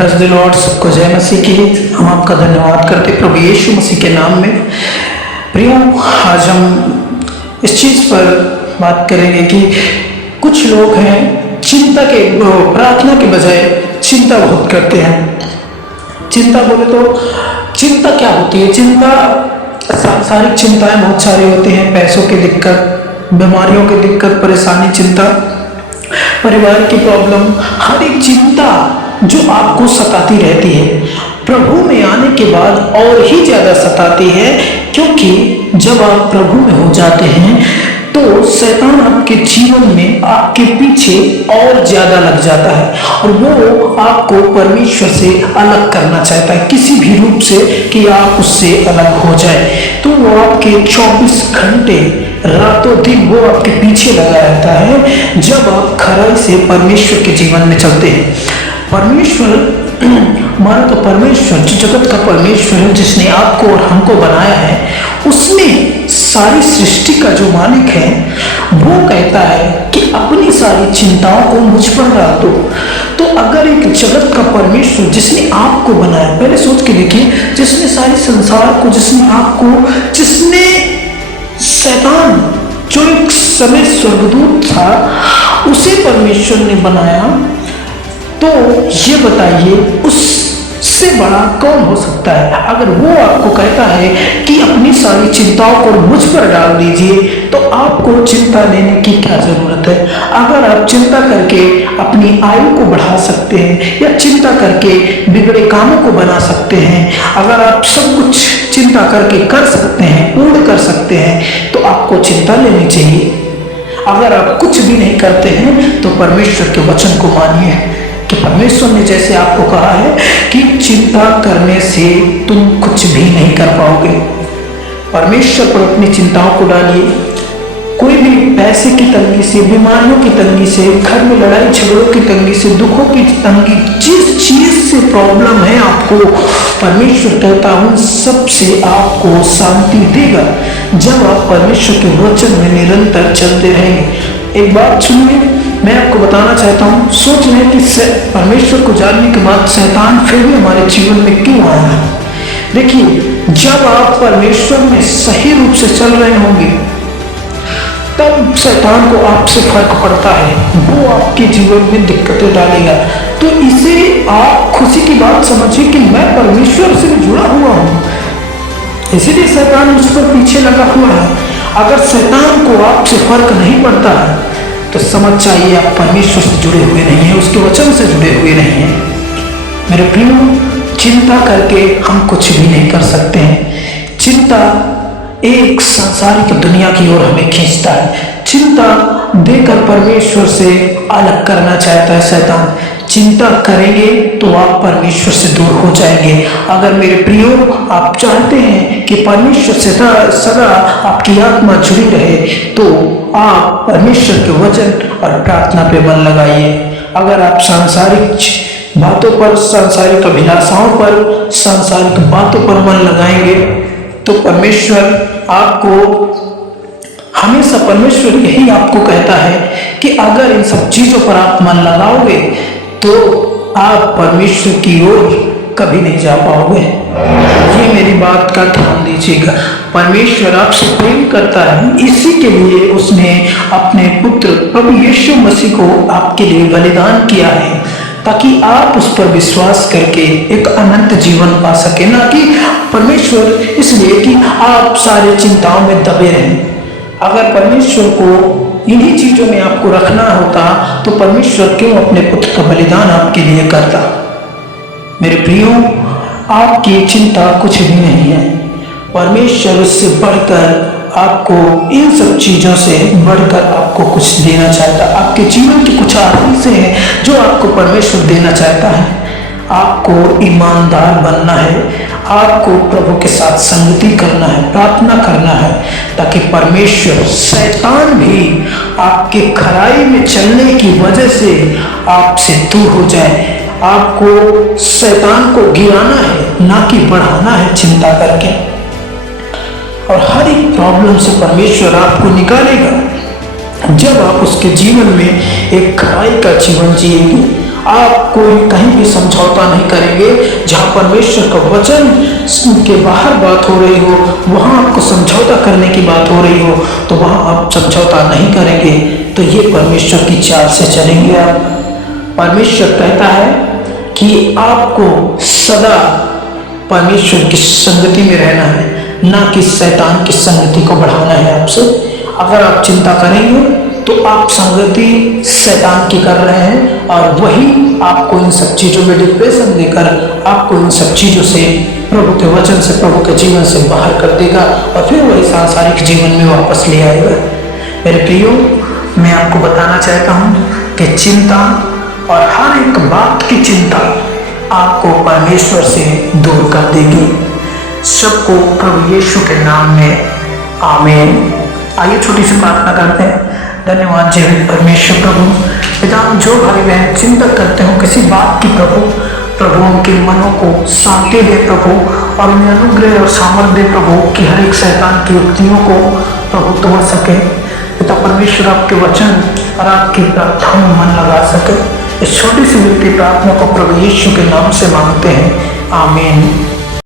Praise the Lord, सबको जय मसीह की। हम आपका धन्यवाद करते प्रभु यीशु मसीह के नाम में। प्रियो, आज हम इस चीज़ पर बात करेंगे कि कुछ लोग हैं चिंता के प्रार्थना के बजाय चिंता बहुत करते हैं। चिंता बोले तो चिंता क्या होती है? चिंता सांसारिक चिंताएं बहुत सारी होती हैं, पैसों की दिक्कत, बीमारियों की दिक्कत, परेशानी, चिंता, परिवार की प्रॉब्लम, हर एक चिंता जो आपको सताती रहती है, प्रभु में आने के बाद और ही ज्यादा सताती है। क्योंकि जब आप प्रभु में हो जाते हैं तो शैतान आपके जीवन में आपके पीछे और ज्यादा लग जाता है और वो आपको परमेश्वर से अलग करना चाहता है किसी भी रूप से कि आप उससे अलग हो जाए। तो वो आपके 24 घंटे रातों दिन वो आपके पीछे लगा रहता है जब आप खराई से परमेश्वर के जीवन में चलते हैं। परमेश्वर मानो तो परमेश्वर जो जगत का परमेश्वर है, जिसने आपको और हमको बनाया है, उसने सारी सृष्टि का जो मालिक है, वो कहता है कि अपनी सारी चिंताओं को मुझ पर डाल दो। तो अगर एक जगत का परमेश्वर जिसने आपको बनाया, पहले सोच के देखिए, जिसने सारी संसार को, जिसने आपको, जिसने शैतान जो एक समय स्वर्गदूत था उसे परमेश्वर ने बनाया, तो ये बताइए उससे बड़ा कौन हो सकता है? अगर वो आपको कहता है कि अपनी सारी चिंताओं को मुझ पर डाल दीजिए, तो आपको चिंता लेने की क्या जरूरत है? अगर आप चिंता करके अपनी आयु को बढ़ा सकते हैं या चिंता करके बिगड़े कामों को बना सकते हैं, अगर आप सब कुछ चिंता करके कर सकते हैं, पूर्ण कर सकते हैं, तो आपको चिंता लेनी चाहिए। अगर आप कुछ भी नहीं करते हैं तो परमेश्वर के वचन को मानिए कि परमेश्वर ने जैसे आपको कहा है कि चिंता करने से तुम कुछ भी नहीं कर पाओगे। परमेश्वर पर अपनी चिंताओं को डालिए। कोई भी पैसे की तंगी से, बीमारियों की तंगी से, घर में लड़ाई झगड़ों की तंगी से, दुखों की तंगी, जिस चीज से प्रॉब्लम है आपको, परमेश्वर कहता हूं सबसे आपको शांति देगा जब आप परमेश्वर के वचन में निरंतर चलते रहेंगे। एक बात सुनिए, मैं आपको बताना चाहता हूँ। सोच रहे हैं कि परमेश्वर को जानने के बाद शैतान फिर भी हमारे जीवन में क्यों आया है? देखिए, जब आप परमेश्वर में सही रूप से चल रहे होंगे तब शैतान को आपसे फर्क पड़ता है, वो आपके जीवन में दिक्कतें डालेगा। तो इसे आप खुशी की बात समझिए कि मैं परमेश्वर से जुड़ा हुआ हूँ, इसीलिए शैतान मुझ पर पीछे लगा हुआ है। अगर शैतान को आपसे फर्क नहीं पड़ता है तो समझ चाहिए आप परमेश्वर से जुड़े हुए नहीं हैं, उसके वचन से जुड़े हुए नहीं हैं। मेरे प्रियो, चिंता करके हम कुछ भी नहीं कर सकते हैं। चिंता एक सांसारिक दुनिया की ओर हमें खींचता है। चिंता देकर परमेश्वर से अलग करना चाहता है शैतान। चिंता करेंगे तो आप परमेश्वर से दूर हो जाएंगे। अगर मेरे प्रियो आप चाहते हैं कि परमेश्वर से सदा आपकी आत्मा जुड़ी रहे तो आप परमेश्वर के वचन और प्रार्थना पे मन लगाइए। अगर आप सांसारिक बातों पर, सांसारिक अभिलाषाओं पर, सांसारिक बातों पर मन लगाएंगे तो परमेश्वर आपको हमेशा, परमेश्वर यही आपको कहता है कि अगर इन सब चीजों पर आप मन लगाओगे तो आप परमेश्वर की ओर कभी नहीं जा पाओगे। ये मेरी बात का ध्यान दीजिएगा। परमेश्वर आपसे प्रेम करता है, इसी के लिए उसने अपने पुत्र प्रभु यीशु मसीह को आपके लिए बलिदान किया है ताकि आप उस पर विश्वास करके एक अनंत जीवन पा सके, ना कि परमेश्वर इसलिए कि आप सारे चिंताओं में दबे रहें। अगर परमेश्वर को इन्हीं चीजों में आपको रखना होता तो परमेश्वर क्यों अपने पुत्र का बलिदान आपके लिए करता? मेरे प्रियो, आपकी चिंता कुछ भी नहीं है। परमेश्वर उससे बढ़कर आपको, इन सब चीजों से बढ़कर आपको कुछ देना चाहता। आपके जीवन की कुछ आशीषें हैं जो आपको परमेश्वर देना चाहता है। आपको ईमानदार बनना है, आपको प्रभु के साथ संगति करना है, प्रार्थना करना है, ताकि परमेश्वर, शैतान भी आपके खराई में चलने की वजह से आपसे दूर हो जाए। आपको शैतान को गिराना है, ना कि बढ़ाना है चिंता करके। और हर एक प्रॉब्लम से परमेश्वर आपको निकालेगा जब आप उसके जीवन में एक खराई का जीवन जिएंगे। आप कोई कहीं भी समझौता नहीं करेंगे। जहाँ परमेश्वर का वचन के बाहर बात हो रही हो, वहाँ आपको समझौता करने की बात हो रही हो, तो वहाँ आप समझौता नहीं करेंगे। तो ये परमेश्वर की चाल से चलेंगे आप। परमेश्वर कहता है कि आपको सदा परमेश्वर की संगति में रहना है, ना कि शैतान की संगति को बढ़ाना है आपसे। अगर आप चिंता करेंगे तो आप संगति शैतान की कर रहे हैं, और वही आपको इन सब चीज़ों में डिप्रेशन देकर आपको इन सब चीज़ों से, प्रभु के वचन से, प्रभु के जीवन से बाहर कर देगा, और फिर वही सांसारिक जीवन में वापस ले आएगा। मेरे प्रियो, मैं आपको बताना चाहता हूँ कि चिंता और हर एक बात की चिंता आपको परमेश्वर से दूर कर देगी। सबको प्रभु यीशु के नाम में आमीन। आइए छोटी सी प्रार्थना करते हैं। धन्यवाद जीवित परमेश्वर प्रभु पिता, जो भाई बहन चिंता करते हो किसी बात की, प्रभु उनके मनों को शांति दे प्रभु, और उन्हें अनुग्रह और सामर्थ्य दे प्रभु कि हर एक शैतान की युक्तियों को प्रभु तोड़ सके। पिता परमेश्वर, आपके वचन और आपकी प्रार्थनाओं में मन लगा सके। इस छोटी सी विनती प्रार्थना को प्रभु यीशु के नाम से मांगते हैं, आमीन।